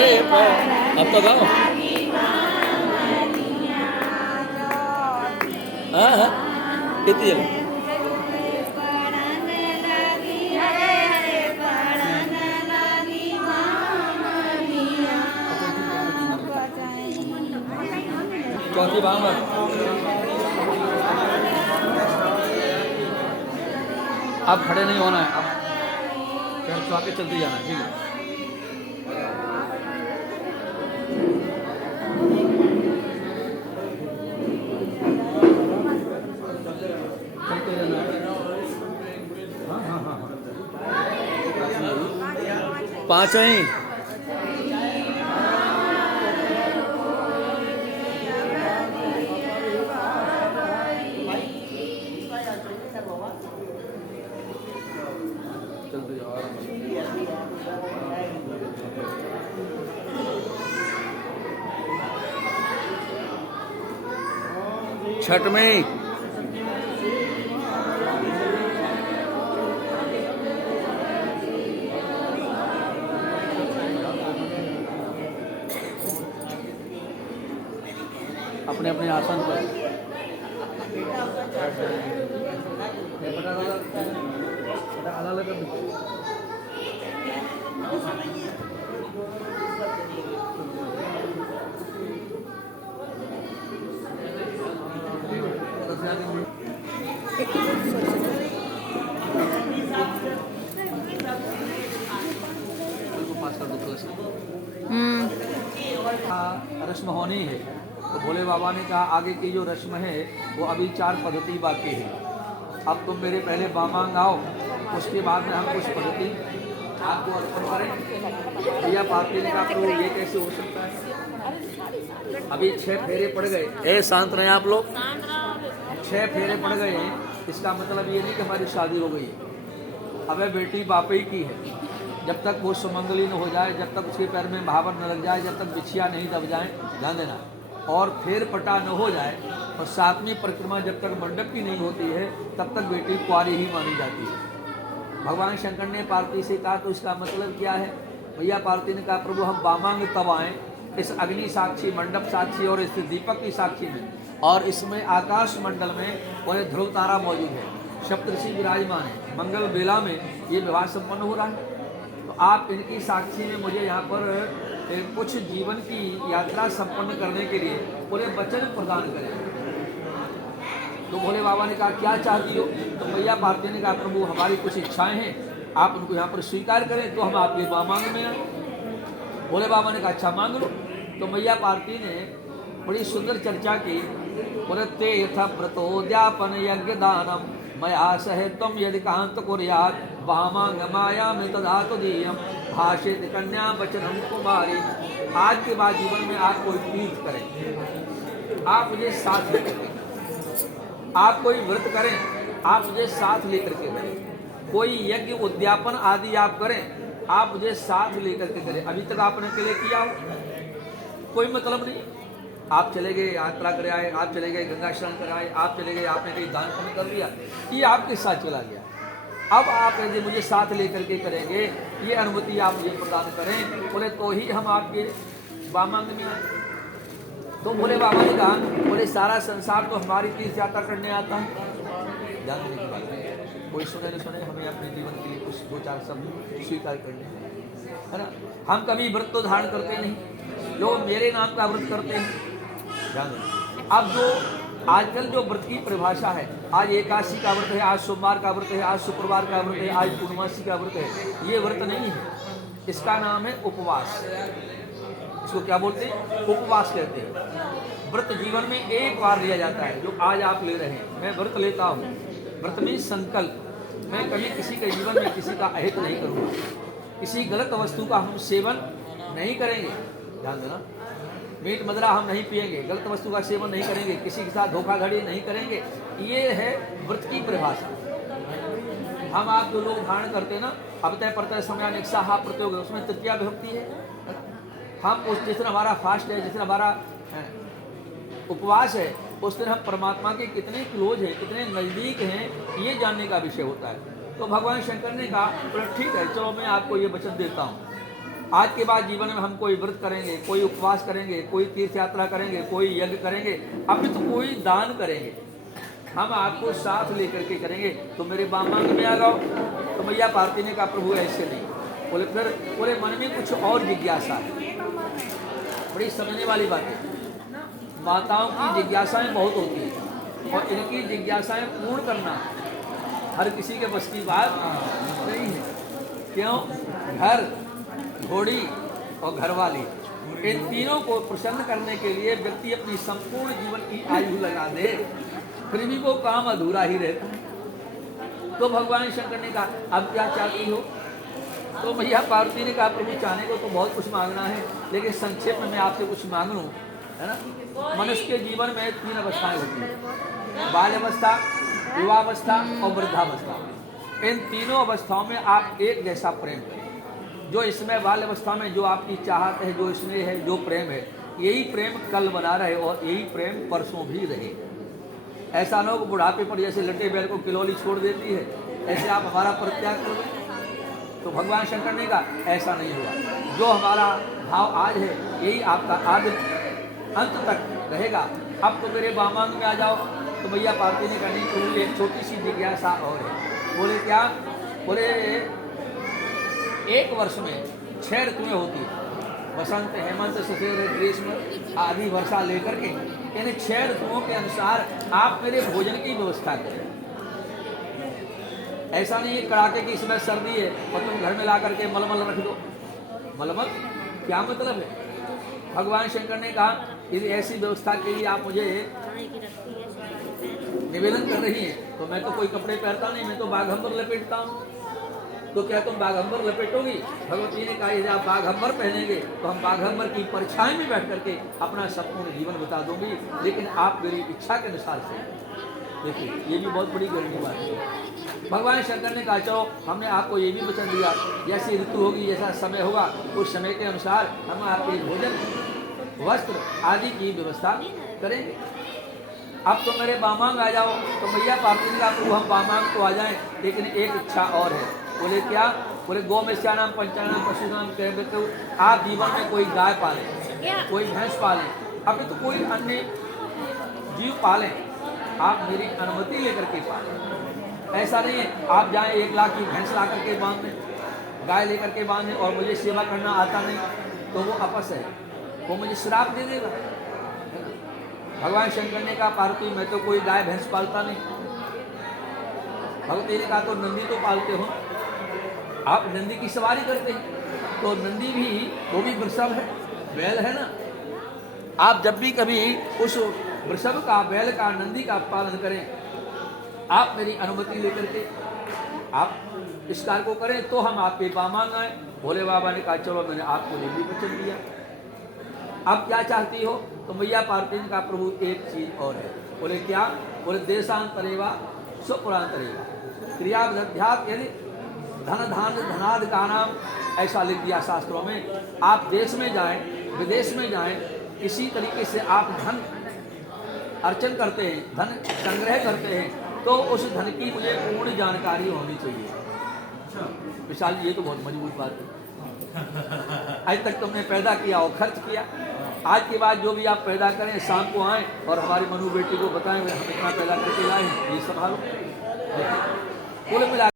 रे अब तो गाओ। हाँ हाँ कितनी जल्दी चौथी बार अब खड़े नहीं होना है, अब पैर छुआ के चलते जाना है, ठीक है। चलते रहना है। हाँ हाँ हाँ पाँच ही चलते जाओ आराम से। छठ में अपने अपने आसन पर रस्म होनी है। तो भोले बाबा ने कहा आगे की जो रस्म है वो अभी 4 पद्धति बाकी है। अब तुम मेरे पहले बामांग आओ, उसके बाद में हम कुछ पद्धति आपको अर्पण करें। भैया पार्टी ने कहा तो ये कैसे हो सकता है? अभी 6 फेरे पड़ गए। शांत रहे आप लोग। 6 फेरे पड़ गए हैं, इसका मतलब ये नहीं कि हमारी शादी हो गई है। अब बेटी बापे की है, जब तक वो सुमंगली न हो जाए, जब तक उसके पैर में भावर न लग जाए, जब तक बिछिया नहीं दब जाए, ध्यान देना, और फेर पटा न हो जाए, और 7वीं परिक्रमा जब तक मंडप की नहीं होती है तब तक बेटी कुंवारी ही मानी जाती है। भगवान शंकर ने पार्वती से कहा तो इसका मतलब क्या है? भैया पार्वती ने कहा प्रभु हम बामांग तब आएँ इस अग्नि साक्षी, मंडप साक्षी और इस दीपक की साक्षी में, और इसमें आकाश मंडल में वह ध्रुव तारा मौजूद है, सप्तऋषि विराजमान है, मंगल बेला में ये विवाह संपन्न हो रहा है। तो आप इनकी साक्षी में मुझे यहाँ पर कुछ जीवन की यात्रा संपन्न करने के लिए बोले वचन प्रदान करें। तो भोले बाबा ने कहा क्या चाहती हो? तो मैया पार्वती ने कहा प्रभु हमारी कुछ इच्छाएं हैं, आप उनको यहाँ पर स्वीकार करें तो हम आपके बामांग में आए। भोले बाबा ने कहा अच्छा मांग लो। तो मैया पार्वती ने बड़ी सुंदर चर्चा की। बोले ते यथा व्रतोद्यापन यज्ञ दानम मया सहे तुम यदि कांत कुर्यात् वामांग माया में तदा तो दीयम भाषित कन्या वचनम कुमारी। आज के बाद जीवन में आप कोई तीर्थ करें, आप मुझे साथ लेकर के, आप कोई व्रत करें, आप मुझे साथ लेकर के करें, कोई यज्ञ उद्यापन आदि आप करें, आप मुझे साथ लेकर के करें। अभी तक आपने अकेले किया हो, कोई मतलब नहीं। आप चले गए यात्रा कर आए, आप चले गए गंगा स्नान कर आए, आप चले गए आपने कहीं दान पुण्य कर दिया, ये आपके साथ चला गया। अब आप यदि मुझे साथ लेकर के करेंगे, ये अनुमति आप मुझे प्रदान करें, बोले तो ही हम आपके बामांग में आए। तो बोले बाबा ने कहा बोले सारा संसार तो हमारी तीर्थ यात्रा करने आता है। ध्यान देने की बात है, कोई सुने न सुने, हमें अपने जीवन के लिए कुछ 2-4 शब्द स्वीकार करने है ना। हम कभी व्रत तो धारण करते नहीं, लोग मेरे नाम का व्रत करते हैं। अब जो आजकल जो व्रत की परिभाषा है, आज एकादशी का व्रत है, आज सोमवार का व्रत है, आज शुक्रवार का व्रत है, आज पूर्णमासी का व्रत है, ये व्रत नहीं है, इसका नाम है उपवास। इसको क्या बोलते हैं? उपवास कहते हैं। व्रत जीवन में एक बार लिया जाता है, जो आज आप ले रहे हैं। मैं व्रत लेता हूँ, व्रत में संकल्प, मैं कभी किसी के जीवन में किसी का अहित नहीं करूँगा, किसी गलत वस्तु का हम सेवन नहीं करेंगे। ध्यान देना, मीट मदरा हम नहीं पिएंगे, गलत वस्तु का सेवन नहीं करेंगे, किसी के साथ धोखाधड़ी नहीं करेंगे। ये है व्रत की परिभाषा। हम आप जो लोग धारण करते हैं ना, अब तय प्रत्यय समय निक्षा प्रत्योग, उसमें तृतीया विभक्ति है। हम उस जिस दिन हमारा फास्ट है, जिस दिन हमारा उपवास है, उस दिन हम परमात्मा के कितने क्लोज हैं, कितने नज़दीक हैं, ये जानने का विषय होता है। तो भगवान शंकर ने कहा ठीक है, चलो मैं आपको ये वचन देता हूँ, आज के बाद जीवन में हम कोई व्रत करेंगे, कोई उपवास करेंगे, कोई तीर्थ यात्रा करेंगे, कोई यज्ञ करेंगे, अभी तो कोई दान करेंगे, हम आपको साथ लेकर के करेंगे। तो मेरे बामांग में आ जाओ। तो मैया पार्वती ने कहा प्रभु ऐसे नहीं। बोले फिर बोले मन में कुछ और जिज्ञासा है। बड़ी समझने वाली बात है, माताओं की जिज्ञासाएं बहुत होती है और इनकी जिज्ञासाएं पूर्ण करना हर किसी के बस की बात नहीं है। क्यों? घर, घोड़ी और घरवाली, इन तीनों को प्रसन्न करने के लिए व्यक्ति अपनी संपूर्ण जीवन की आयु लगा दे, फिर भी वो काम अधूरा ही रहता। तो भगवान शंकर ने कहा अब क्या चाहती हो? तो मैया पार्वती ने कहा प्रभु चाहने को तो बहुत कुछ मांगना है, लेकिन संक्षेप में मैं आपसे कुछ मांग लूँ, है ना। मनुष्य के जीवन में 3 अवस्थाएं होती हैं, बाल्यावस्था, युवावस्था और वृद्धावस्था। इन तीनों अवस्थाओं में आप एक जैसा प्रेम करें। जो इसमें बाल्यावस्था में जो आपकी चाहत है, जो इसमें है, जो प्रेम है, यही प्रेम कल बना रहे और यही प्रेम परसों भी रहे। ऐसा लोग बुढ़ापे पर जैसे लट्टे बैल को किलोली छोड़ देती है, ऐसे आप हमारा परित्याग कर दें। तो भगवान शंकर ने कहा ऐसा नहीं हुआ। जो हमारा भाव आज है यही आपका आदि अंत तक रहेगा। अब तो मेरे बामांग में आ जाओ। तो भैया पार्वती ने कहा नहीं, एक छोटी सी जिज्ञासा और है। बोले क्या? बोले 1 वर्ष में 6 ऋतुएं होती है, बसंत, हेमंत, शशिर, ग्रीष्म आदि वर्षा लेकर के, यानी 6 ऋतुओं के अनुसार आप मेरे भोजन की व्यवस्था करें। ऐसा नहीं है कड़ाके की इसमें सर्दी है और तुम घर में ला करके मलमल रख दो। मलमल क्या मतलब है? भगवान शंकर ने कहा यदि ऐसी व्यवस्था के लिए आप मुझे निवेदन कर रही हैं तो मैं तो कोई कपड़े पहनता नहीं, मैं तो बाघंबर लपेटता हूँ। तो क्या तुम बाघंबर लपेटोगी? भगवती ने कहा यदि आप बाघंबर पहनेंगे तो हम बाघंबर की परछाई में बैठ करके अपना संपूर्ण जीवन बता दूंगी, लेकिन आप मेरी इच्छा के अनुसार से। देखिए ये भी बहुत बड़ी गहरी बात है। भगवान शंकर ने कहा चलो हमने आपको ये भी वचन दिया, जैसी ऋतु होगी, जैसा समय होगा, उस समय के अनुसार हम आपके भोजन, वस्त्र आदि की व्यवस्था करेंगे। अब तो मेरे बामांग आ जाओ। तो मैया पार्वती ने कहा प्रभु हम बामांग तो आ जाएं, लेकिन एक इच्छा और है। बोले क्या? बोले गौ में श्यानाम पंचानाम पशुनाम कह तो आप जीवन में कोई गाय पालें, कोई भैंस पालें, अभी तो कोई अन्य जीव पालें, आप मेरी अनुमति लेकर के पालें। ऐसा नहीं है आप जाएं 1 लाख की भैंस ला करके बांध दें, गाय लेकर के बांधें और मुझे सेवा करना आता नहीं, तो वो आपस है, वो मुझे श्राप दे देगा। भगवान शंकर ने कहा पार्वती मैं तो कोई गाय भैंस पालता नहीं। भगवती ने कहा तो नंदी तो पालते हो, आप नंदी की सवारी करते हैं, तो नंदी भी वो भी वृषभ है, बैल है ना। आप जब भी कभी उस वृषभ का, बैल का, नंदी का पालन करें, आप मेरी अनुमति लेकर के आप इस कार्य को करें तो हम आपके बामांग आए। भोले बाबा ने कहा चलो मैंने आपको ये भी वचन दिया, अब क्या चाहती हो? तो मैया पार्वती ने कहा प्रभु एक चीज और है। बोले क्या? बोले देशांतरेवा स्वपुरांतरेवा क्रियाध्यात, यानी धन धान धनाद का नाम ऐसा लिख दिया शास्त्रों में। आप देश में जाएं, विदेश में जाएं, किसी तरीके से आप धन अर्चन करते हैं, धन संग्रह करते हैं, तो उस धन की मुझे पूर्ण जानकारी होनी चाहिए। विशाल जी ये तो बहुत मजबूत बात है। आज तक तुमने पैदा किया और खर्च किया, आज के बाद जो भी आप पैदा करें शाम को आएँ और हमारी मनु बेटी को बताएं हम इतना पैदा करके लाए, ये संभालो। कुल मिला